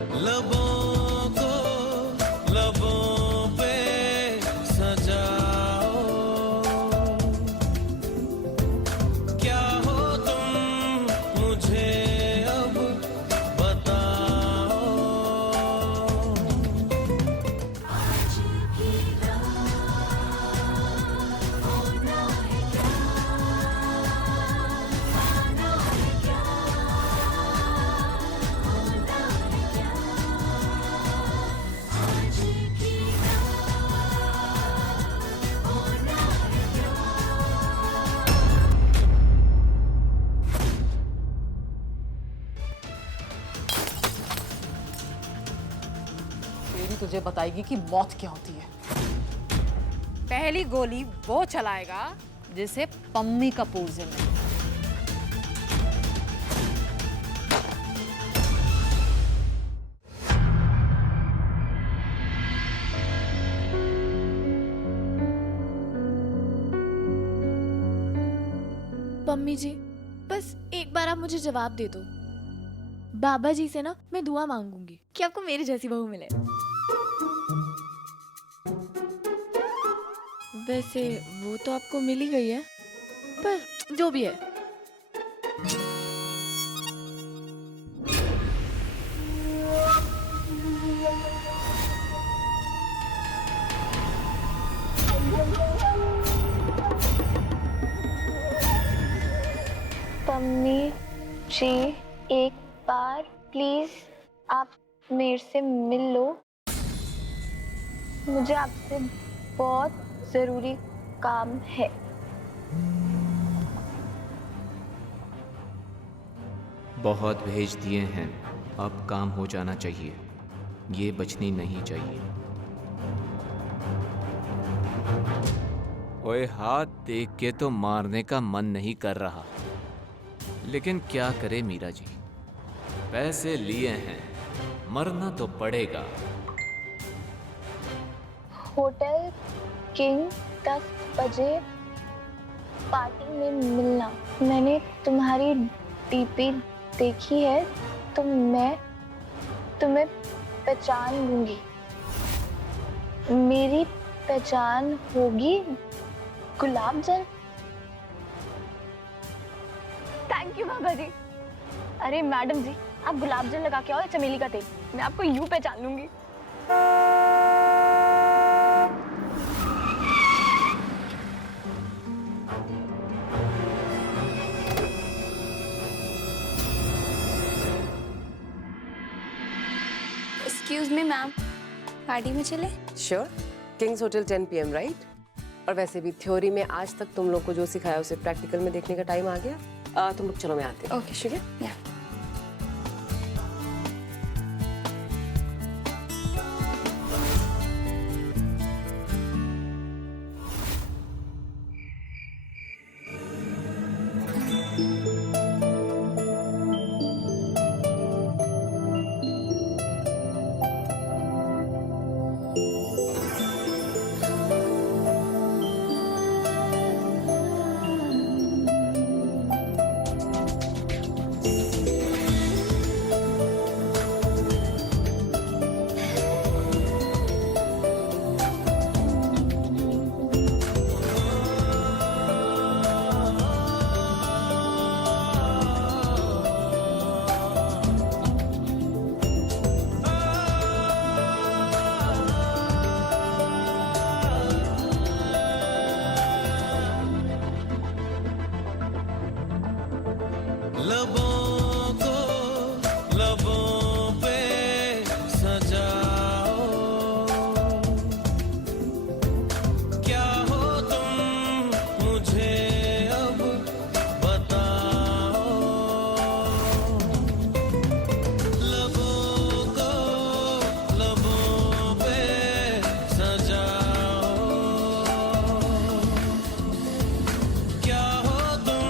लबों को लबों पे सजाओ, क्या हो तुम मुझे अब बताओ। आज की होना है क्या, आना है क्या, होना है क्या, आज की होना है क्या। तेरी तुझे बताएगी कि मौत क्या होती है। पहली गोली वो चलाएगा जिसे पम्मी कपूर से मिले। पम्मी जी, बस एक बार आप मुझे जवाब दे दो। बाबा जी से ना मैं दुआ मांगूंगी कि आपको मेरी जैसी बहू मिले। वैसे वो तो आपको मिल ही गई है, पर जो भी है। पम्मी जी, एक बार प्लीज आप मेरे से मिल लो। मुझे आपसे बहुत जरूरी काम है। बहुत भेज दिए हैं, अब काम हो जाना चाहिए, ये बचनी नहीं चाहिए। ओए, हाथ देख के तो मारने का मन नहीं कर रहा, लेकिन क्या करे मीरा जी, पैसे लिए हैं, मरना तो पड़ेगा। होटल किंग 10 बजे पार्टी में मिलना। मैंने तुम्हारी डीपी देखी है, तो मैं तुम्हें पहचान लूंगी। मेरी पहचान होगी गुलाब जल। थैंक यू बाबा जी। अरे मैडम जी, आप गुलाब जल लगा के आओ, चमेली का तेल, मैं आपको यूं पहचान लूंगी। एक्सक्यूज मी मैम, पार्टी में चले? Sure. Kings hotel 10 PM right? और वैसे भी थ्योरी में आज तक तुम लोग को जो सिखाया उसे प्रैक्टिकल में देखने का टाइम आ गया। तुम लोग चलो, मैं आती हूँ। ओके, ठीक है। या लबों को लबों पे सजाओ, क्या हो तुम मुझे अब बताओ। लबों को लबों पे सजाओ, क्या हो तुम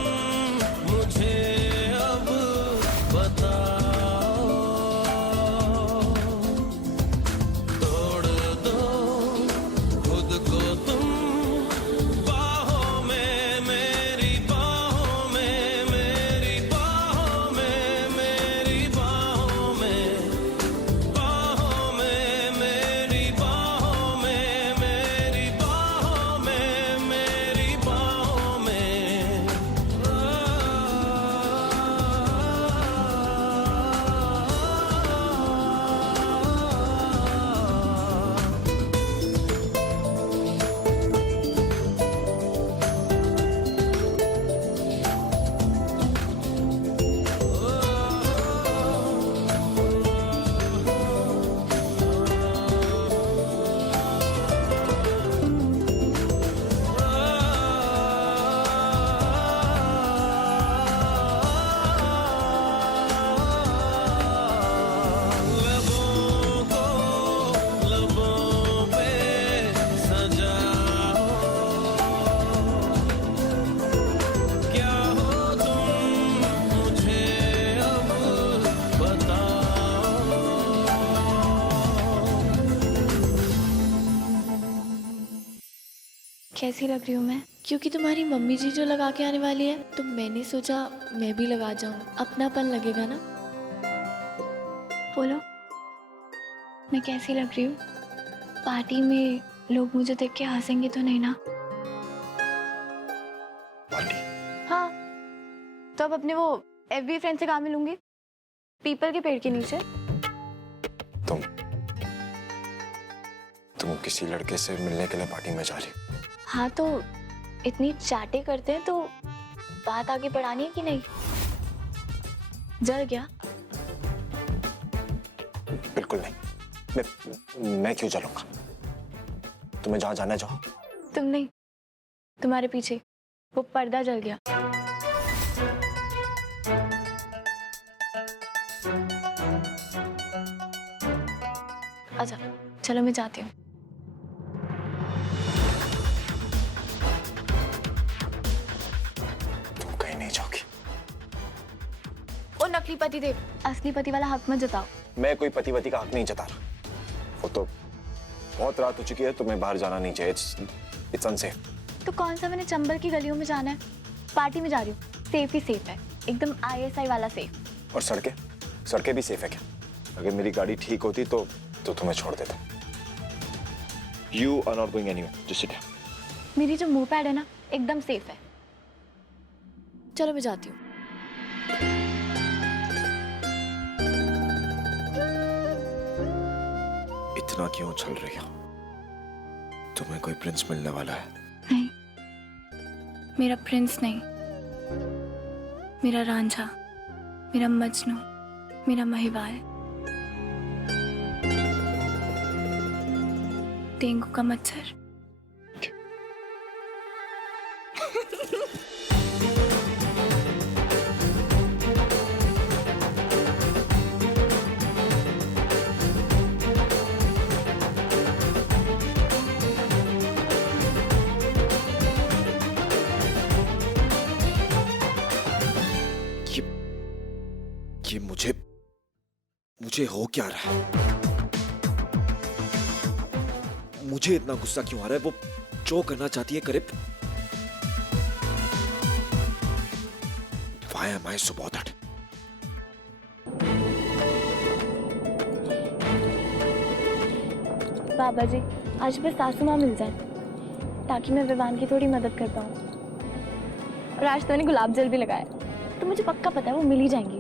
मुझे अब कैसी लग रही हूँ मैं? क्योंकि तुम्हारी मम्मी जी जो लगा के आने वाली है, तो मैंने सोचा मैं भी लगा जाऊँ, अपनापन लगेगा ना। बोलो, मैं कैसी लग रही हूँ? पार्टी में लोग मुझे देख के हंसेंगे तो नहीं ना? हाँ, तो अब अपने वो एफबी फ्रेंड से कहाँ मिलूंगी? पीपल के पेड़ के नीचे। तुम किसी लड़के से मिलने के लिए पार्टी में जा रही? हाँ, तो इतनी चाटे करते हैं तो बात आगे बढ़ानी है कि नहीं? जल गया? बिल्कुल नहीं। मैं क्यों जलूंगा? तुम्हें जहां जाना जाओ। तुम नहीं, तुम्हारे पीछे वो पर्दा जल गया। अच्छा, चलो मैं जाती हूँ। तुम कहीं नहीं जाओगी। ओ नकली पति देव, असली पति वाला हक मत जताओ। मैं कोई पतिवती का हक नहीं जता रहा। वो तो बहुत रात हो चुकी है, तुम्हें बाहर जाना नहीं चाहिए। It's unsafe. तो कौन सा मैंने चंबल की गलियों में जाना है? पार्टी में जा रही हूँ, सेफ ही सेफ है, एकदम ISI वाला सेफ। और सड़कें भी सेफ है क्या? अगर मेरी गाड़ी ठीक होती तो तुम्हें छोड़ देता। You are not going anywhere. Just sit here. मेरी जो मुंह पैड है ना, एकदम सेफ है। चलो मैं जाती हूँ। इतना क्यों उछल रही हो? तुम्हें कोई प्रिंस मिलने वाला है? नहीं, मेरा प्रिंस नहीं, मेरा रांझा, मेरा मजनू, मेरा महिवाल, डेंगू का मच्छर। ये मुझे हो क्या रहा है? मुझे इतना गुस्सा क्यों आ रहा है? वो जो करना चाहती है करे। Why am I so bothered? बाबा जी, आज बस सासू माँ मिल जाए ताकि मैं विवान की थोड़ी मदद कर पाऊँ। और आज तो मैंने गुलाब जल भी लगाया, तो मुझे पक्का पता है वो मिल ही जाएंगी।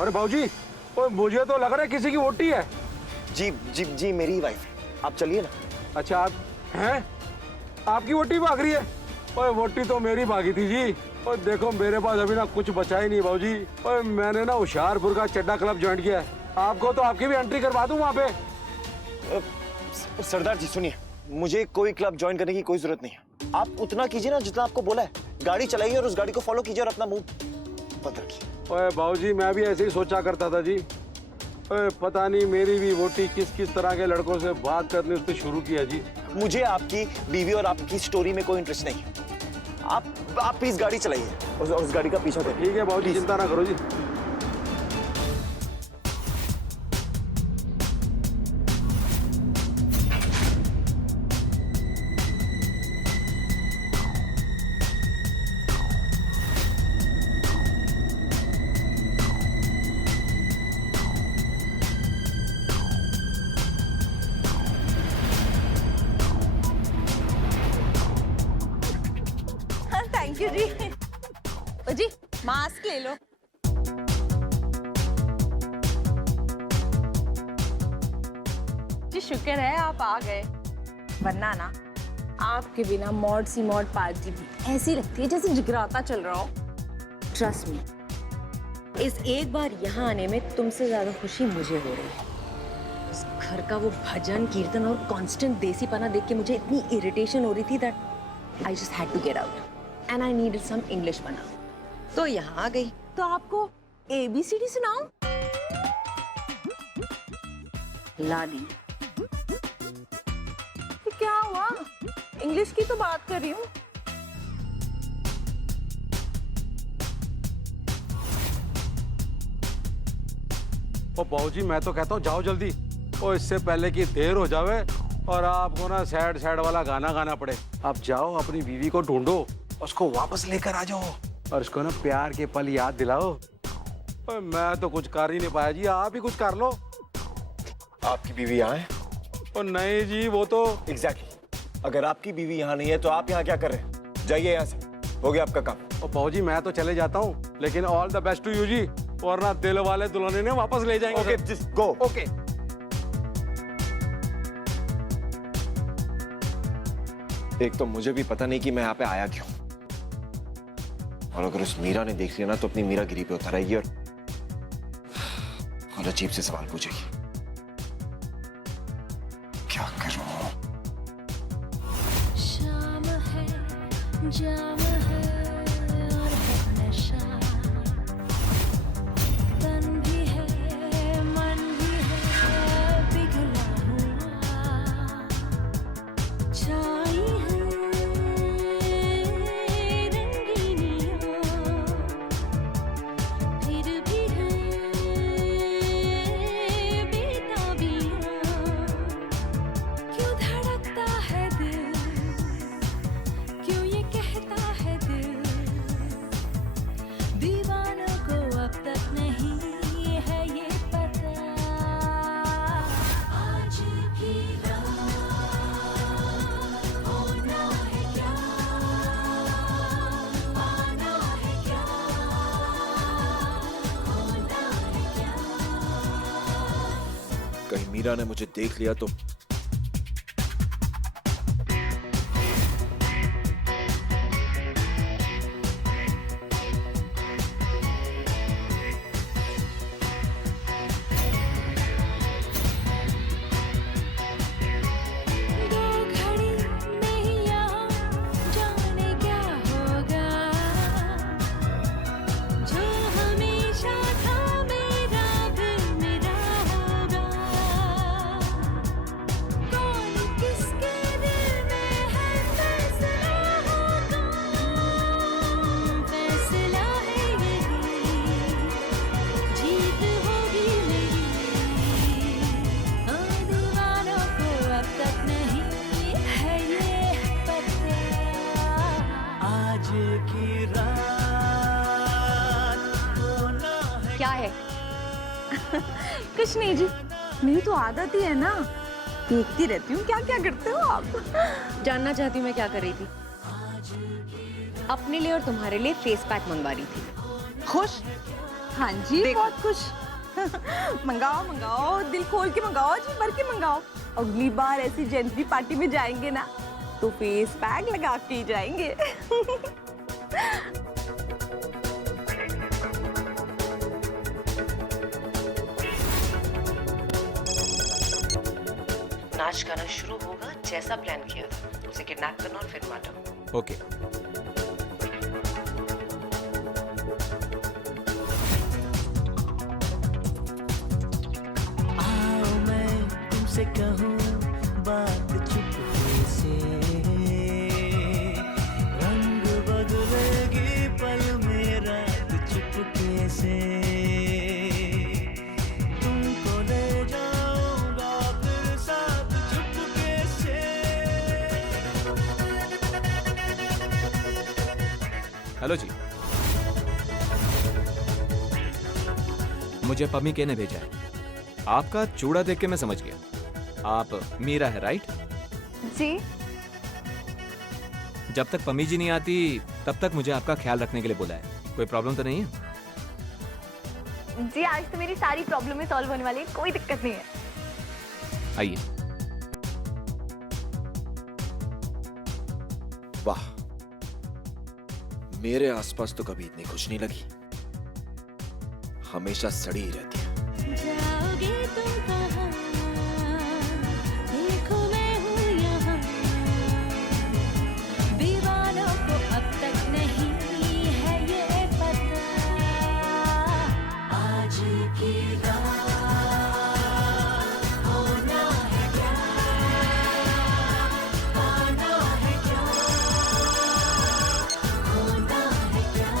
अरे भाऊजी, ओए मुझे तो लग रहा है किसी की वोटी है। जी मेरी वाइफ है। आप चलिए ना। अच्छा, आप हैं? आपकी वोटी भाग रही है? ओए वोटी तो मेरी भागी थी जी। और देखो मेरे पास अभी ना कुछ बचा ही नहीं भाऊजी। ओए मैंने ना होशियारपुर का चड्डा क्लब ज्वाइन किया है। आपको तो आपकी भी एंट्री करवा दूं वहाँ पे। सरदार जी सुनिए, मुझे कोई क्लब ज्वाइन करने की कोई जरूरत नहीं है। आप उतना कीजिए ना जितना आपको बोला है। गाड़ी चलाइए और उस गाड़ी को फॉलो कीजिए और अपना मुंह बंद रखिए। ओए भाऊजी, मैं भी ऐसे ही सोचा करता था जी। ओए पता नहीं मेरी भी वोटी किस किस तरह के लड़कों से बात करनी उसने शुरू किया जी। मुझे आपकी बीवी और आपकी स्टोरी में कोई इंटरेस्ट नहीं है। आप प्लीज गाड़ी चलाइए और उस गाड़ी का पीछा करिए। ठीक है भाऊजी, चिंता ना करो जी। थैंक यू जी। ले लो। जी शुक्र है आप आ गए, वरना ना आपके बिना मॉड सी मॉड पार्टी भी ऐसी लगती है जैसे जगराता चल रहा हो। ट्रस्ट मी, इस एक बार यहाँ आने में तुमसे ज्यादा खुशी मुझे हो रही है। उस घर का वो भजन कीर्तन और कांस्टेंट देसीपना देख के मुझे इतनी इरिटेशन हो रही थी that I just had to get out and I needed some English बना। तो यहाँ आ गई। तो आपको ABCD सुनाऊं? लाली, क्या हुआ? इंग्लिश की तो बात कर रही हूँ। ओ बाबूजी, मैं तो कहता हूँ जाओ जल्दी, ओ इससे पहले कि देर हो जावे और आपको ना सैड सैड वाला गाना गाना पड़े। आप जाओ, अपनी बीवी को ढूंढो, उसको वापस लेकर आ जाओ और उसको ना प्यार के पल याद दिलाओ। ओए मैं तो कुछ कर ही नहीं पाया जी, आप ही कुछ कर लो। आपकी बीवी यहाँ है? ओ नहीं जी, वो तो एग्जैक्टली। अगर आपकी बीवी यहाँ नहीं है तो आप यहाँ क्या कर रहे हैं? जाइए यहाँ से, हो गया आपका काम। ओ बाबूजी, मैं तो चले जाता हूँ, लेकिन all the best to you जी, वरना दिल वाले दुल्हने ने वापस ले जाएंगे। Okay, just go. ओके। एक तो मुझे भी पता नहीं कि मैं यहाँ पे आया क्यों, और अगर उस मीरा ने देख लिया ना तो अपनी मीरा गिरी पे उतर आएगी और अजीब से सवाल पूछेगी। क्या करूं? शाम है, जाम है और है नशा, तन भी है, मन भी है पिघला हुआ, छाई है रंगीनियां, फिर भी है बेताबियां, क्यों धड़कता है दिल, क्यों ये कहता है दिल, दीवानों को अब तक नहीं है ये पता, आज की रात होना है क्या, पाना है क्या, होना है क्या। कहीं मीरा ने मुझे देख लिया तो दो घड़ी नहीं यहाँ जाने क्या होगा, जो हमेशा था मेरा दिल मेरा होगा, कौन किसके दिल में है फैसला होगा, फैसला है यही, जीत होगी मेरी, दीवानों को अब तक नहीं है ये पता, आज की रात होना है। क्या है? कुछ नहीं जी, मेरी तो आदत ही है ना, देखती रहती हूँ क्या क्या करते हो आप। जानना चाहती हूँ मैं क्या कर रही थी? अपने लिए और तुम्हारे लिए फेस पैक मंगवा रही थी। खुश? हाँ जी, बहुत खुश। मंगाओ मंगाओ, दिल खोल के मंगाओ जी, भर के मंगाओ। अगली बार ऐसी जेंट्री पार्टी में जाएंगे ना तो फेस पैक लगा के ही जाएंगे। नाच गाना शुरू होगा जैसा प्लान किया था, उसे किडनैप करना और फिर मारना। ओके। आओ मैं तुमसे कहूँ बात चुपके से, रंग बदलेगी पल मेरा चुपके से, तुमको ले जाऊंगा फिर साथ चुपके से। हेलो जी, मुझे पम्मी के ने भेजा है। आपका चूड़ा देख के मैं समझ गया, आप मीरा है राइट? जी जब तक पम्मी जी नहीं आती तब तक मुझे आपका ख्याल रखने के लिए बोला है। कोई प्रॉब्लम तो नहीं है? जी आज तो मेरी सारी प्रॉब्लम सॉल्व होने वाली है, कोई दिक्कत नहीं है। आइए। वाह, मेरे आसपास तो कभी इतनी खुश नहीं लगी, हमेशा सड़ी ही रहती है। जाओगे तुम कहाँ, देखो मैं हूँ यहाँ, दीवानों को अब तक नहीं है ये पता, आज की रात होना है क्या, पाना है क्या, होना है क्या।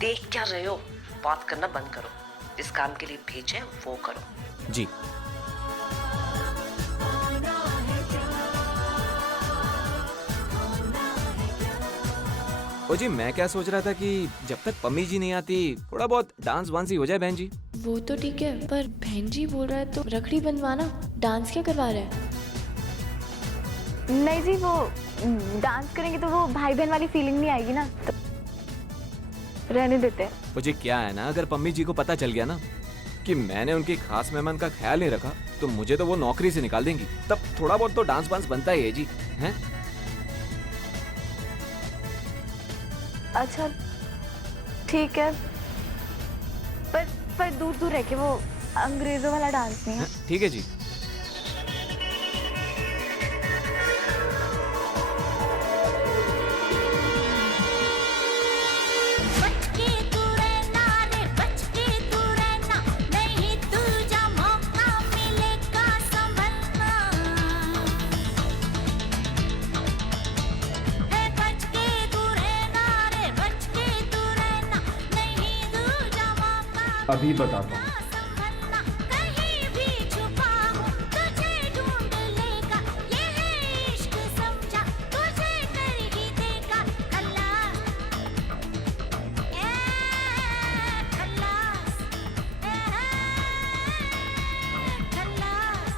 देख क्या रहे हो, बात करना बंद करो, जिस काम के लिए भेजे वो करो। जी। ओ जी, मैं क्या सोच रहा था कि जब तक पम्मी जी नहीं आती थोड़ा बहुत डांस वांस ही हो जाए बहन जी। वो तो ठीक है, पर बहन जी बोल रहा है तो रखड़ी बंधवाना, डांस क्या करवा रहा है? नहीं जी, वो डांस करेंगे तो वो भाई बहन वाली फीलिंग नहीं आएगी ना, तो रहने देते हैं। ओ जी, क्या है ना, अगर पम्मी जी को पता चल गया ना कि मैंने उनकी खास मेहमान का ख्याल नहीं रखा तो मुझे तो वो नौकरी से निकाल देंगी। तब थोड़ा बहुत तो डांस वांस बनता ही है जी, हैं? अच्छा ठीक है, पर दूर दूर रह के, वो अंग्रेजों वाला डांस नहीं है। ठीक है जी। बचके तू रहना रे, बचके तू रहना, नहीं तुझा मौका मिलेगा संभलना, है बचके तू रहना रे, बचके तू रहना, नहीं तुझा मौका अभी बताता हूँ। संभलना, कहीं भी छुपा हो तुझे ढूंढ लेगा, ये है इश्क समझा, तुझे कर ही देगा खल्लास, खल्लास, खल्लास।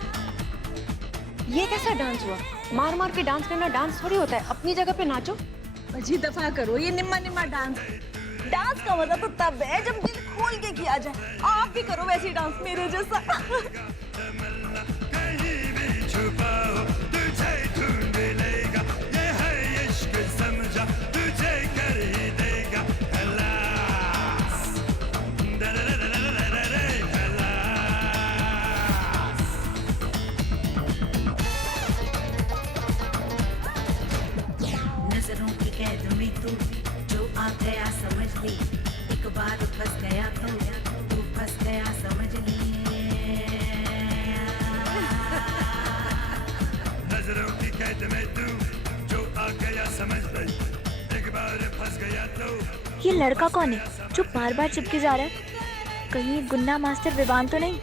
ये कैसा डांस हुआ? मार मार के डांस करना डांस थोड़ी होता है, अपनी जगह पे नाचो। अजी दफा करो ये निम्मा निम्मा डांस। डांस का मजा तो तब है जब दिल खोल के किया जाए। आप भी करो वैसी डांस मेरे जैसा। नजरों की कैद में तू जो आ गया समझ ले, एक बार फंस गया तो तू फंस गया समझ ले। नजरों की कैद में तू जो आ गया समझ ले, एक बार फंस गया तो। ये लड़का कौन है जो बार बार चिपके जा रहा है? कहीं ये गुन्ना मास्टर विवान तो नहीं?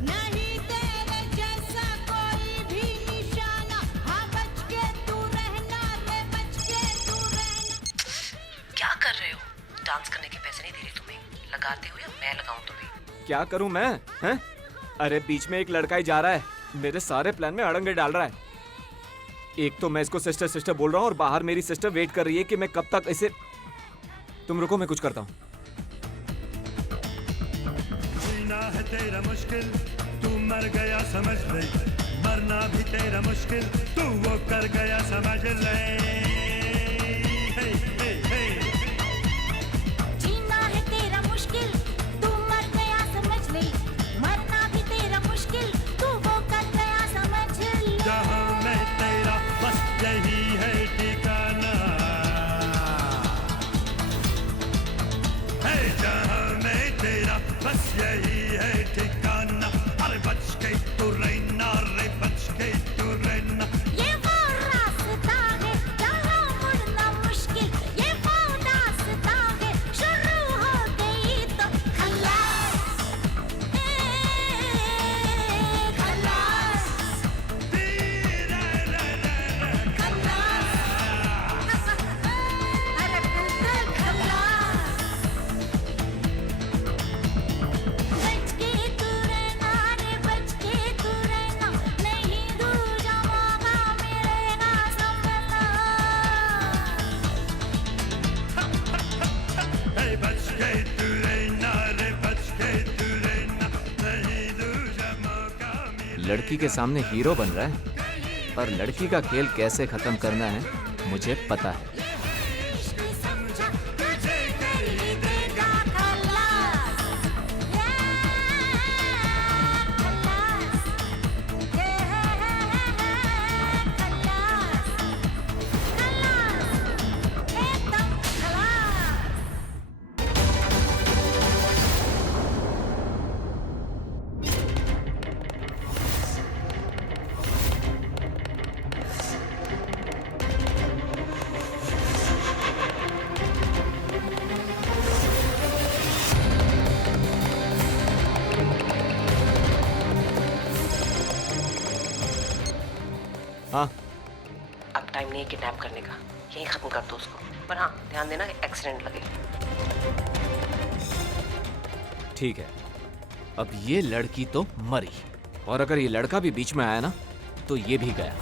नहीं तेरे जैसा कोई भी निशाना, हाँ बच के तू रहना रे, बच के तू रहना। क्या कर रहे हो? डांस करने के पैसे नहीं दे रही तुम्हें, लगाते हो या मैं लगाऊं तुम्हें? क्या करूं मैं, हैं? अरे बीच में एक लड़का ही जा रहा है, मेरे सारे प्लान में अड़ंगे डाल रहा है। एक तो मैं इसको सिस्टर सिस्टर बोल रहा हूँ और बाहर मेरी सिस्टर वेट कर रही है कि मैं कब तक इसे। तुम रुको, मैं कुछ करता हूँ। जीना है तेरा मुश्किल, तू मर गया समझ ले, मरना भी तेरा मुश्किल, तू वो कर गया समझ ले। हे, हे, हे। जीना है तेरा मुश्किल, तू मर गया समझ ले, मरना भी तेरा मुश्किल, तू वो कर गया समझ ले। जहाँ में तेरा बस यही है ठिकाना, है जहाँ में तेरा बस यही है ठिकाना। अरे बच के तू रहना रे, बच के तू रहना। ये वो रास्ता है जहाँ मुड़ना मुश्किल, ये वो रास्ता है शुरू हो गई तो खल्लास, खल्लास, खल्लास, अरे बिल्कुल खल्लास। नहीं के तू रहना रे बच के तू रहना नहीं दूजा मौका मिले लड़की के सामने हीरो बन रहा है, पर लड़की का खेल कैसे खत्म करना है मुझे पता है। इश्क समझा तुझे कर ही देगा खलास, खलास, खलास, एकदम खलास। हाँ, अब टाइम नहीं है किडनैप करने का, यही खत्म कर दो उसको। पर हाँ, ध्यान देना एक्सीडेंट लगे। ठीक है। अब ये लड़की तो मरी, और अगर ये लड़का भी बीच में आया ना तो ये भी गया।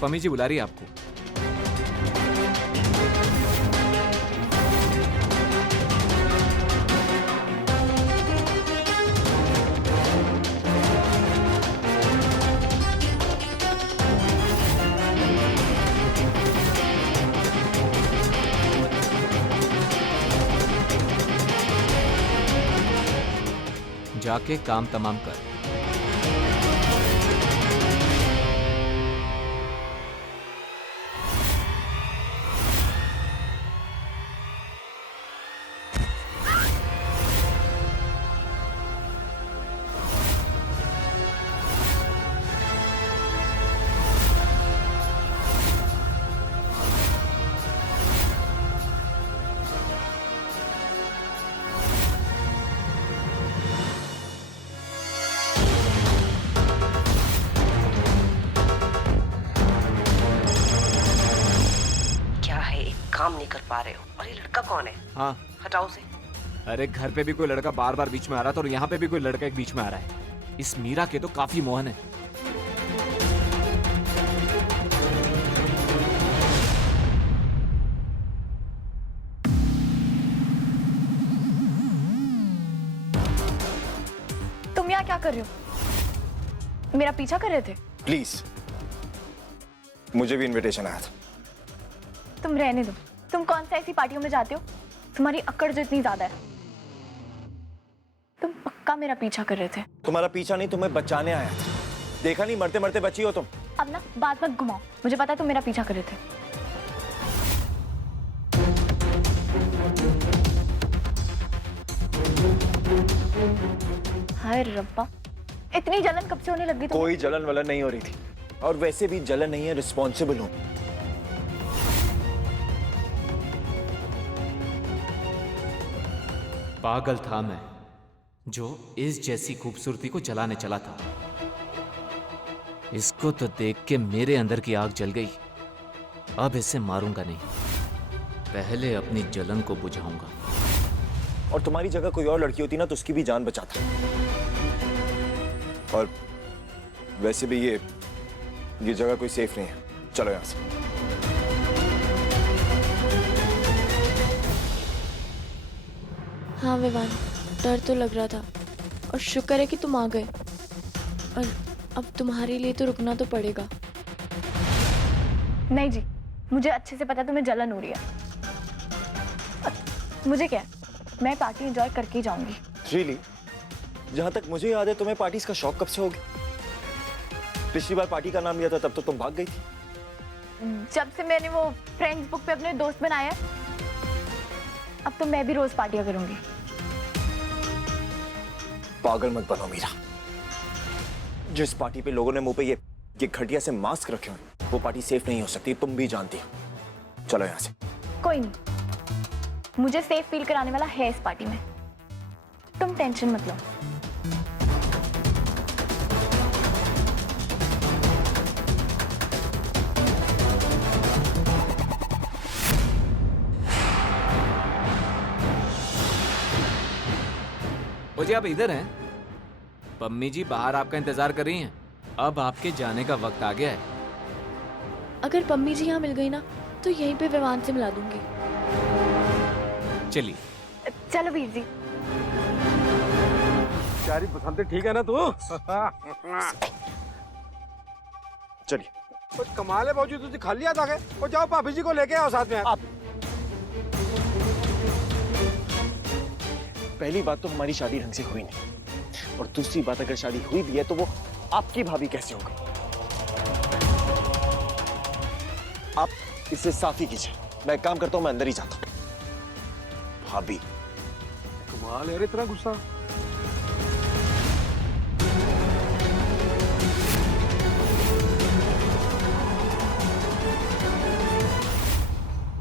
पम्मी जी बुला रही है आपको। जाके काम तमाम कर। काम नहीं कर पा रहे हो। और ये लड़का कौन है? हाँ, हटाओ उसे। अरे घर पे भी कोई लड़का बार बार बीच में आ रहा था और यहाँ पे भी कोई लड़का एक बीच में आ रहा है। इस मीरा के तो काफी मोहन है। तुम यहाँ क्या कर रहे हो? मेरा पीछा कर रहे थे? प्लीज, मुझे भी इनविटेशन आया था। तुम रहने दो। तुम कौन सा ऐसी पार्टियों में जाते हो? तुम्हारी अकड़ जो इतनी ज्यादा है। तुम पक्का मेरा पीछा कर रहे थे। तुम्हारा पीछा नहीं, तुम्हें बचाने आया था। देखा नहीं, मरते मरते बची हो तुम। अब ना बात मत घुमाओ, मुझे पता है तुम मेरा पीछा कर रहे थे। हाय रब्बा, इतनी जलन कब से होने लगी? कोई जलन वलन नहीं हो रही थी, और वैसे भी जलन नहीं है, रिस्पॉन्सिबल हूं। पागल था मैं जो इस जैसी खूबसूरती को जलाने चला था। इसको तो देख के मेरे अंदर की आग जल गई। अब इसे मारूंगा नहीं, पहले अपनी जलन को बुझाऊंगा। और तुम्हारी जगह कोई और लड़की होती ना तो उसकी भी जान बचाता। और वैसे भी ये जगह कोई सेफ नहीं है। चलो यहां से। हाँ विवान, डर तो लग रहा था, और शुक्र है कि तुम आ गए। और अब तुम्हारे लिए तो रुकना तो पड़ेगा। नहीं जी, मुझे अच्छे से पता है तुम्हें जलन हो रही है। मुझे क्या है, मैं पार्टी एंजॉय करके ही जाऊंगी। रियली? जहां तक मुझे याद है तुम्हें पार्टीज का शौक कब से हो गया? पिछली बार पार्टी का नाम लिया था तब तो तुम भाग गई थी। जब से मैंने वो फ्रेंड्स बुक पे अपने दोस्त बनाए हैं, अब तो मैं भी रोज पार्टियां करूंगी। पागल मत बनो मीरा। जिस पार्टी पे लोगों ने मुंह पे ये घटिया से मास्क रखे हुए, वो पार्टी सेफ नहीं हो सकती, तुम भी जानती हो। चलो यहां से। कोई नहीं, मुझे सेफ फील कराने वाला है इस पार्टी में, तुम टेंशन मत लो। बजे आप इधर हैं? पम्मी जी बाहर आपका इंतजार कर रही हैं। अब आपके जाने का वक्त आ गया है। अगर पम्मी जी यहाँ मिल गई ना तो यहीं पे विवान से मिला दूंगी। चलिए। चलो वीर जी। प्यारी बसंती ठीक है ना तू? चलिए। कुछ कमाल है बाबूजी, तुझे खाली हाथ आ गए। और जाओ भाभी जी को लेके आओ साथ में। आप पहली बात तो हमारी शादी ढंग से हुई नहीं, और दूसरी बात अगर शादी हुई भी है तो वो आपकी भाभी कैसे हो गई? आप इसे साफ ही कीजिए। मैं एक काम करता हूं, मैं अंदर ही जाता हूं। भाभी कमाल है, इतना गुस्सा।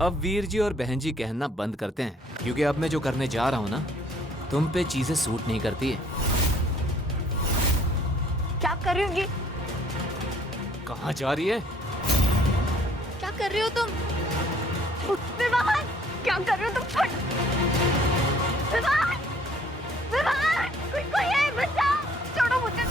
अब वीर जी और बहन जी कहना बंद करते हैं, क्योंकि अब मैं जो करने जा रहा हूं ना, तुम पे चीजें सूट नहीं करती है। क्या कर रही होगी? कहाँ जा रही है? क्या कर रहे हो तुम? विवान, क्या कर रहे हो तुम? फट! विवान! विवान! कोई है, बचाओ! छोड़ो मुझे!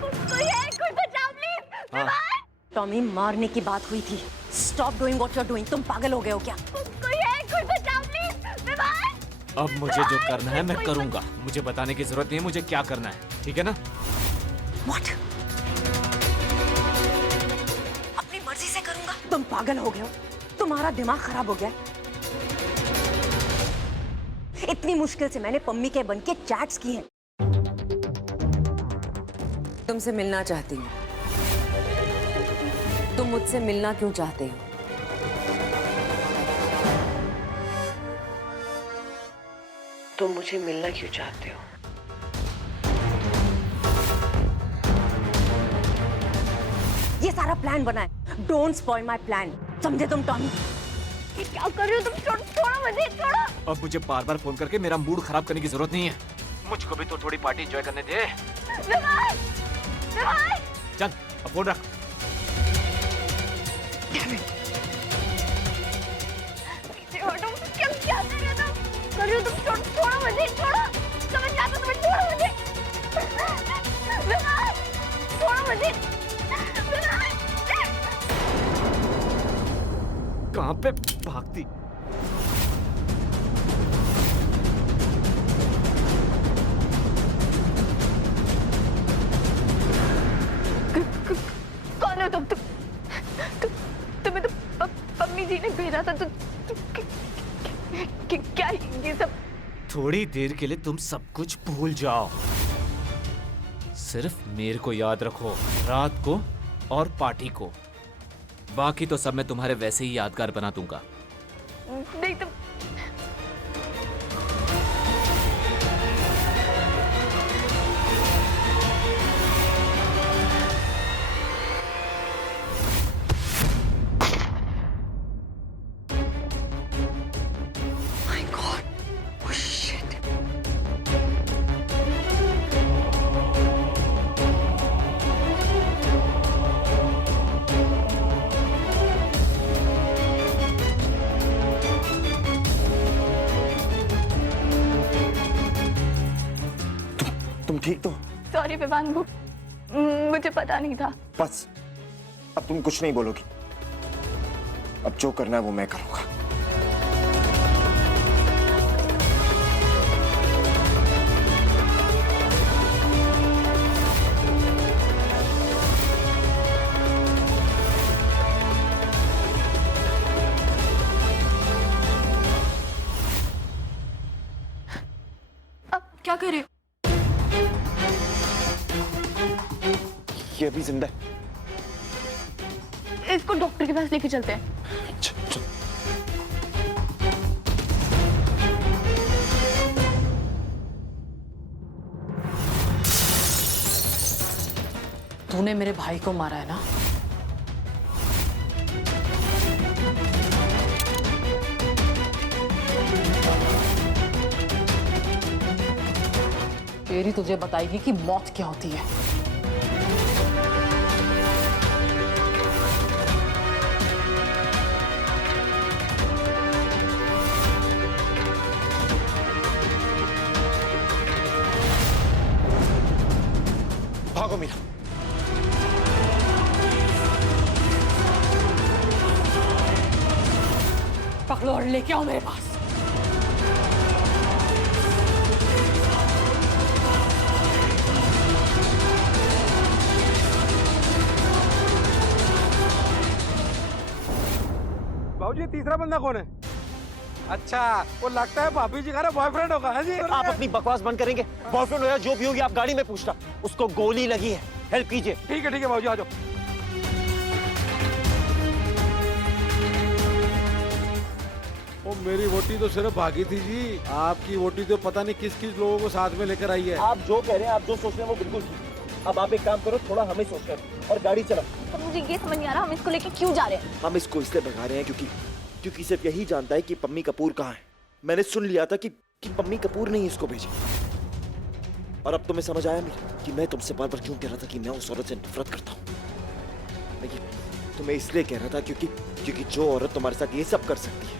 कोई है, कोई बचाओ प्लीज! विवान! टॉमी, मारने की बात हुई थी। Stop doing what you are doing. तुम पागल हो गए हो क्या? कोई है, कोई बचाओ प्लीज! विवान! अब मुझे जो करना है मैं करूंगा। मुझे बताने की जरूरत नहीं है मुझे क्या करना है, ठीक है ना? What? अपनी मर्जी से करूंगा? तुम पागल हो गए हो? तुम्हारा दिमाग खराब हो गया? इतनी मुश्किल से मैंने पम्मी के बन के चैट्स की हैं। तुमसे मिलना चाहती हूँ। तुम मुझसे मिलना क्यों चाहते हो? तुम मुझे मिलना क्यों चाहते हो? ये सारा प्लान बना है। Don't spoil my plan. समझे तुम टॉमी? ये क्या कर रहे हो तुम? छोड़ो मुझे, छोड़ो! अब मुझे बार बार फोन करके मेरा मूड खराब करने की जरूरत नहीं है। मुझको भी तो थोड़ी पार्टी एंजॉय करने दे। विवान! विवान! चल अब फोन रख। छोड़ो, क्या कर रहे हो तुम? कर रहे हो तुम? छोड़ो मुझे, छोड़ो! समझ में आता तुम्हें? छोड़ो मुझे! विवान! छोड़ो मुझे! विवान! कहाँ पे भागती? कौन हो तुम? तुम्हें तो पम्मी जी ने भेजा था। तो क्या ये सब? थोड़ी देर के लिए तुम सब कुछ भूल जाओ। सिर्फ मेरे को याद रखो, रात को और पार्टी को। बाकी तो सब मैं तुम्हारे वैसे ही यादगार बना दूंगा। नहीं तुम तुम ठीक तो? सॉरी विवान, मुझे पता नहीं था। बस अब तुम कुछ नहीं बोलोगी। अब जो करना है वो मैं करूंगा। अब क्या करें? ये अभी जिंदा है। इसको डॉक्टर के पास लेके चलते हैं। तूने मेरे भाई को मारा है ना? तेरी तुझे बताएगी कि मौत क्या होती है। भागो मीरा। पकड़ो और लेके आओ मेरे पास। बाबूजी ये तीसरा बंदा कौन है? अच्छा, वो लगता है भाभी जी का ना बॉयफ्रेंड होगा। है जी? आप अपनी बकवास बंद करेंगे? बॉयफ्रेंड हो या जो भी होगी, आप गाड़ी में पूछना। उसको गोली लगी है, हेल्प कीजिए। ठीक है बाबूजी, आ जाओ। ओ मेरी वोटी तो सिर्फ भागी थी जी, आपकी वोटी तो पता नहीं किस किस लोगों को साथ में लेकर आई है। आप जो कह रहे हैं, आप जो सोच रहे हैं वो बिल्कुल ठीक। अब आप एक काम करो, थोड़ा हमें सोचना है और गाड़ी चलाओ। तो मुझे ये समझ नहीं आ रहा हम इसको लेके क्यों जा रहे हैं। हम इसको इसलिए भगा रहे हैं क्योंकि सिर्फ यही जानता है कि पम्मी कपूर कहाँ है। मैंने सुन लिया था कि पम्मी कपूर ने ही इसको भेजी। और अब तुम्हें समझ आया मेरे कि मैं तुमसे बार बार क्यों कह रहा था कि मैं उस औरत से नफरत करता हूँ। मैं ये तुम्हें इसलिए कह रहा था क्योंकि जो औरत तुम्हारे साथ ये सब कर सकती है,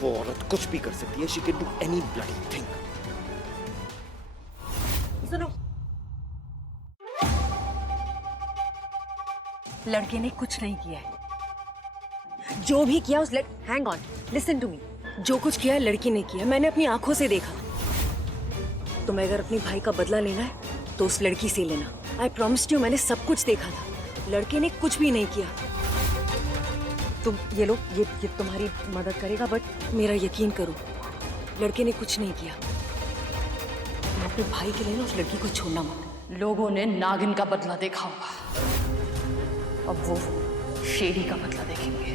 वो औरत कुछ भी कर सकती है। She can do any bloody thing. सुनो, लड़के ने कुछ नहीं किया है। जो भी किया hang on, listen to me. जो कुछ किया है लड़की ने किया, मैंने अपनी आंखों से देखा। तुम्हें अगर अपनी भाई का बदला लेना है तो उस लड़की से लेना। आई प्रॉमिस्ड यू, मैंने सब कुछ देखा था। लड़के ने कुछ भी नहीं किया। तुम ये लो, ये तुम्हारी मदद करेगा, बट मेरा यकीन करो, लड़के ने कुछ नहीं किया। तुम अपने भाई के लिए ना उस लड़की को छोड़ना मत। लोगों ने नागिन का बदला देखा होगा, अब वो शेरी का बदला देखेंगे।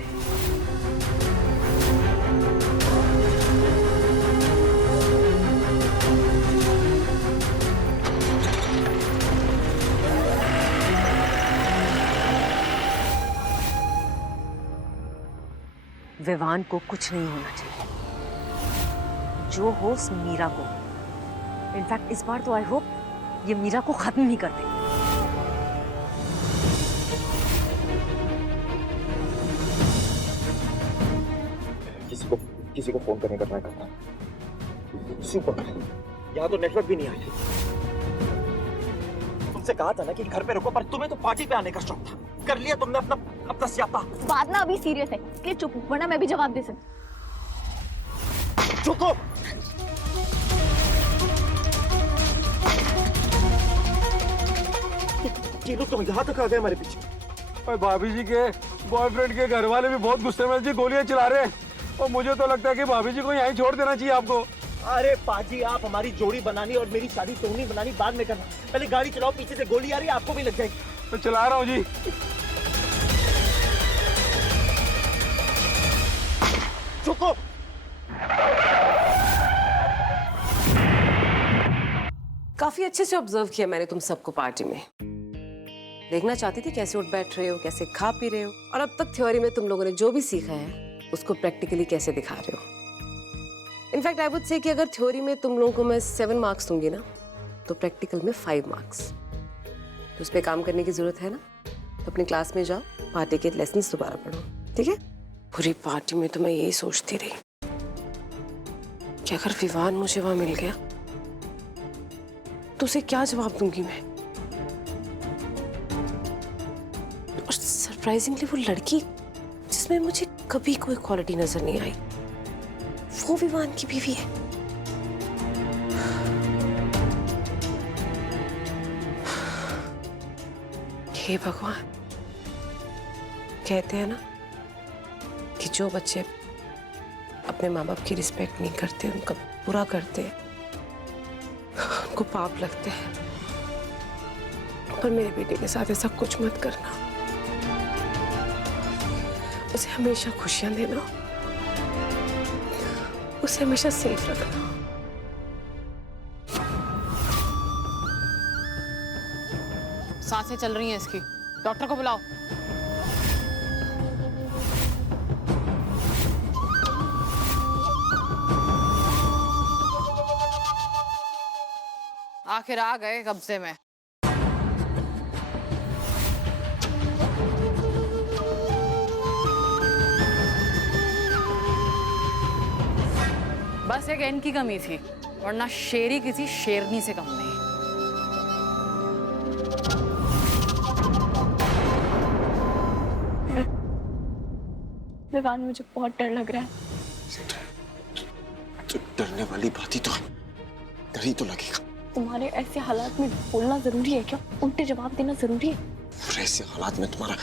विवान को कुछ नहीं होना चाहिए, जो हो मीरा को। इनफैक्ट इस बार तो आई होप ये मीरा को खत्म ही कर दे। किसी को फोन करने का ट्राई करता हूं। सुपर, यहाँ तो नेटवर्क भी नहीं आया। तुमसे कहा था ना कि घर पे रुको, पर तुम्हें तो पार्टी पे आने का शौक था। कर लिया तुमने अपना स्यापा। बात ना अभी सीरियस है, इसलिए चुप हूं, वरना मैं भी जवाब दे सकती। चुप हो। ये लोग तो यहाँ तक आ गए हमारे पीछे। भाभी जी के बॉयफ्रेंड के घर वाले भी बहुत गुस्से में जी गोलियां चला रहे हैं, और मुझे तो लगता है कि भाभी जी को यहीं छोड़ देना चाहिए आपको। अरे पाजी, आप हमारी जोड़ी बनानी और मेरी शादी तो नहीं बनानी, बाद में करना। पहले गाड़ी चलाओ, पीछे से गोली आ रही है, आपको भी लग जाएगी। मैं चला रहा हूँ जी। चुप हो। काफी अच्छे से ऑब्जर्व किया मैंने तुम सबको पार्टी में। देखना चाहती थी कैसे उठ बैठ रहे हो, कैसे खा पी रहे हो, और अब तक थ्योरी में तुम लोगों ने जो भी सीखा है उसको प्रैक्टिकली कैसे दिखा रहे हो। इनफैक्ट आई वुड से कि अगर थ्योरी में तुम लोगों को मैं 7 मार्क्स दूंगी ना, तो प्रैक्टिकल में 5 मार्क्स। तो उस पर काम करने की जरूरत है ना, तो अपनी क्लास में जाओ, पार्टी के लेसन्स दोबारा पढ़ो, ठीक है? पूरी पार्टी में तो मैं यही सोचती रही कि अगर विवान मुझे वहां मिल गया तो उसे क्या जवाब दूंगी मैं। और सरप्राइजिंगली वो लड़की जिसमें मुझे कभी कोई क्वालिटी नजर नहीं आई, वो विवान की बीवी है। हे भगवान, कहते हैं ना कि जो बच्चे अपने माँ बाप की रिस्पेक्ट नहीं करते, उनका बुरा करते, उनको पाप लगते हैं। पर मेरे बेटे के साथ ऐसा कुछ मत करना, उसे हमेशा खुशियां देना, उसे हमेशा सेफ रखना। सांसें चल रही हैं इसकी, डॉक्टर को बुलाओ। आखिर आ गए कब्जे में। बस एक एन की कमी थी, वरना शेरी किसी शेरनी से कम नहीं। विवान, मुझे बहुत डर लग रहा है। तो डरने वाली बात ही तो है, डर ही तो लगेगा। तुम्हारे ऐसे हालात में बोलना जरूरी है क्या? उल्टे जवाब देना जरूरी है? और ऐसे हालात में तुम्हारा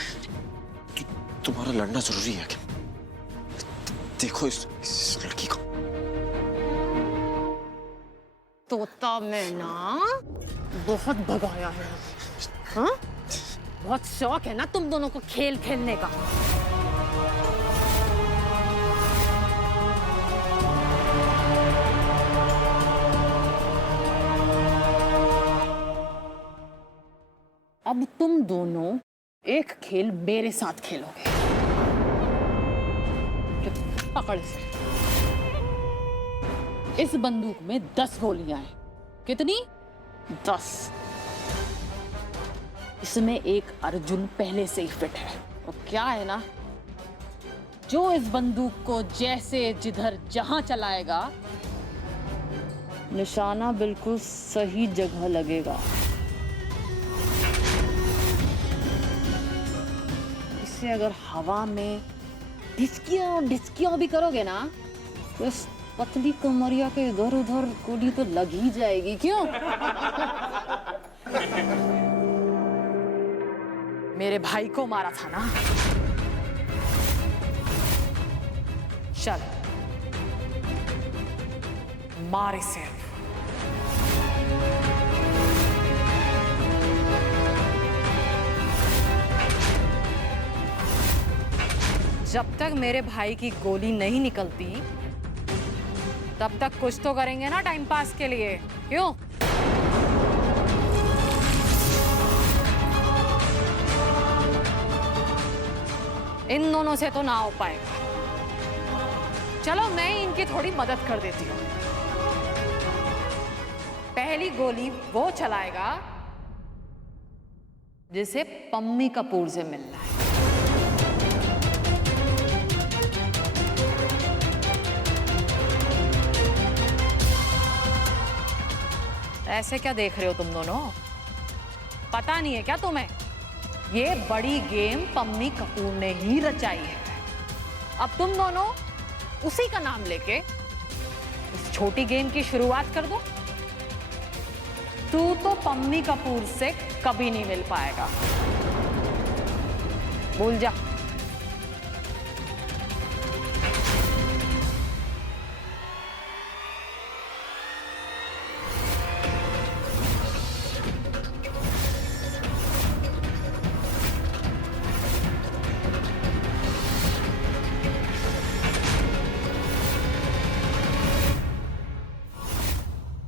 लड़ना जरूरी है क्या? देखो इस लड़की को। तोता में ना बहुत भगाया है। हाँ? बहुत शौक है ना तुम दोनों को खेल खेलने का। अब तुम दोनों एक खेल मेरे साथ खेलोगे। पकड़ से। इस बंदूक में 10 गोलियां हैं। कितनी? 10। इसमें एक अर्जुन पहले से ही फिट है। और क्या है ना, जो इस बंदूक को जैसे जिधर जहां चलाएगा, निशाना बिल्कुल सही जगह लगेगा। इसे अगर हवा में ढिसकियां भी करोगे ना, तो इस पतली कमरिया के इधर उधर गोली तो लग ही जाएगी। क्यों? मेरे भाई को मारा था ना। चल मार इसे। जब तक मेरे भाई की गोली नहीं निकलती, तब तक कुछ तो करेंगे ना टाइम पास के लिए। क्यों? इन दोनों से तो ना हो पाएगा। चलो मैं इनकी थोड़ी मदद कर देती हूँ। पहली गोली वो चलाएगा जिसे पम्मी कपूर से मिलना है। ऐसे क्या देख रहे हो तुम दोनों? पता नहीं है क्या तुम्हें? ये बड़ी गेम पम्मी कपूर ने ही रचाई है। अब तुम दोनों उसी का नाम लेके इस छोटी गेम की शुरुआत कर दो। तू तो पम्मी कपूर से कभी नहीं मिल पाएगा, भूल जा।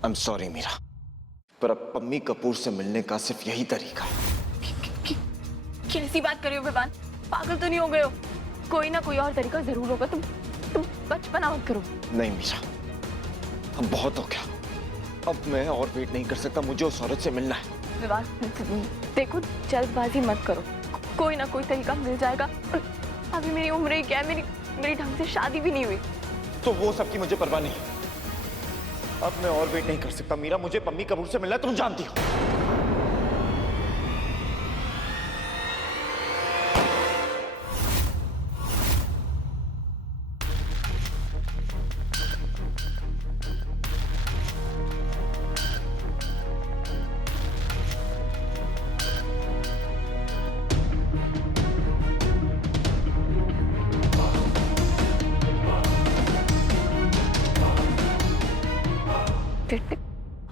I'm sorry मीरा, पर अब पम्मी कपूर से मिलने का सिर्फ यही तरीका है। कैसी बात कर रहे हो विवान? पागल तो नहीं हो गए हो? कोई ना कोई और तरीका जरूर होगा। तुम बचपना मत करो। नहीं मीरा, अब बहुत हो गया। अब मैं और वेट नहीं कर सकता, मुझे उस औरत से मिलना है। विवान देखो, जल्दबाजी मत करो। कोई ना कोई तरीका मिल जाएगा। अभी मेरी उम्र ही क्या है, मेरी ढंग से शादी भी नहीं हुई। तो वो सबकी मुझे परवाह नहीं। अब मैं और वेट नहीं कर सकता मीरा, मुझे पम्मी कपूर से मिलना है, तुम जानती हो।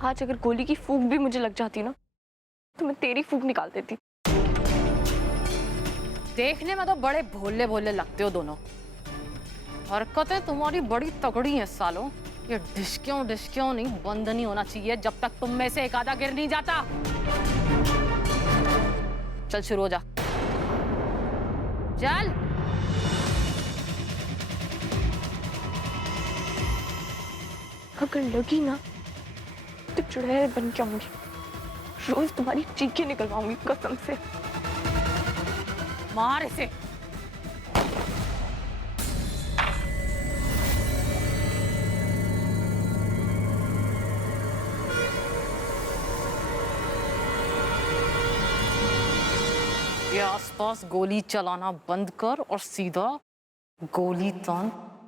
आज अगर गोली की फूंक भी मुझे लग जाती ना, तो मैं तेरी फूंक निकाल देती। देखने में तो बड़े भोले भोले लगते हो दोनों। हरकतें तुम्हारी बड़ी तगड़ी हैं सालों। ये डिस्क्यों नहीं बंद नहीं होना चाहिए जब तक तुम में से एक आधा गिर नहीं जाता। चल शुरू हो जा, चल। अगर लगी ना तो चुड़ैल बन के आऊंगी, रोज तुम्हारी चीखें निकलवाऊंगी कसम से। मार इसे। ये आसपास गोली चलाना बंद कर और सीधा गोली तो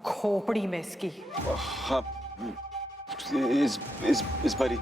खोपड़ी में इसकी। हाँ, इस बारी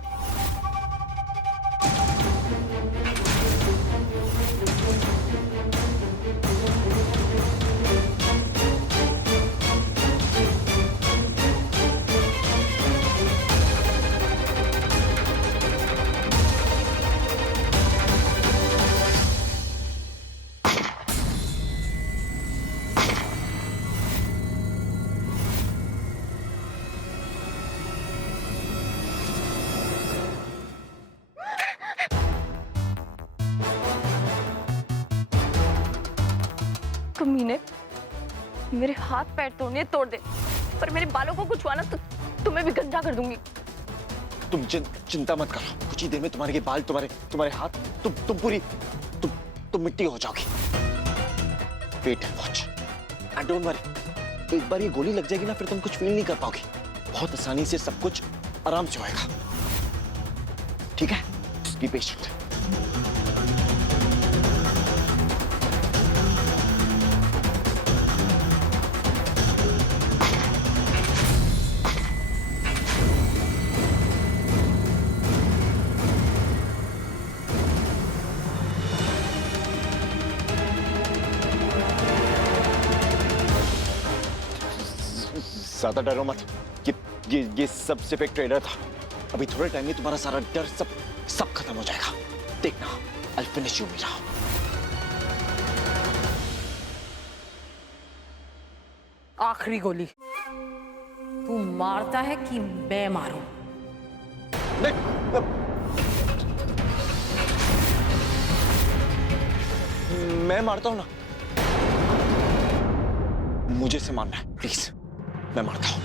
कमीने, मेरे हाथ पैर तोड़ दे, पर मेरे बालों को कुछ हुआ ना तो तुम्हें भी गंदा कर दूंगी। तुम चिंता मत करो, कुछ ही देर में तुम्हारे ये बाल, तुम्हारे हाथ, तुम पूरी तुम मिट्टी हो जाओगी। Wait and watch and don't worry, एक बार ये गोली लग जाएगी ना फिर तुम कुछ फील नहीं कर पाओगी। बहुत आसानी से सब कुछ आराम से होएगा, ठीक है? Be patient. ज्यादा डरो मत, ये सब सिर्फ एक ट्रेलर था। अभी थोड़े टाइम में तुम्हारा सारा डर सब खत्म हो जाएगा। देखना, I'll finish you, मीरा। आखिरी गोली तू मारता है कि मैं मारूं? मैं मारता हूं ना, मुझे से मारना है प्लीज। मैं मारता हूं।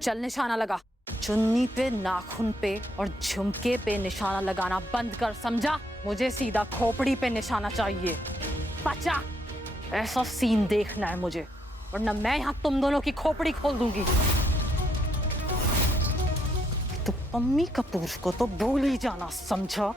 चल निशाना लगा। चुन्नी पे, नाखून पे और झुमके पे निशाना लगाना बंद कर, समझा? मुझे सीधा खोपड़ी पे निशाना चाहिए। बचा, ऐसा सीन देखना है मुझे, वरना मैं यहाँ तुम दोनों की खोपड़ी खोल दूंगी। तो पम्मी कपूर को तो भूल ही जाना, समझा?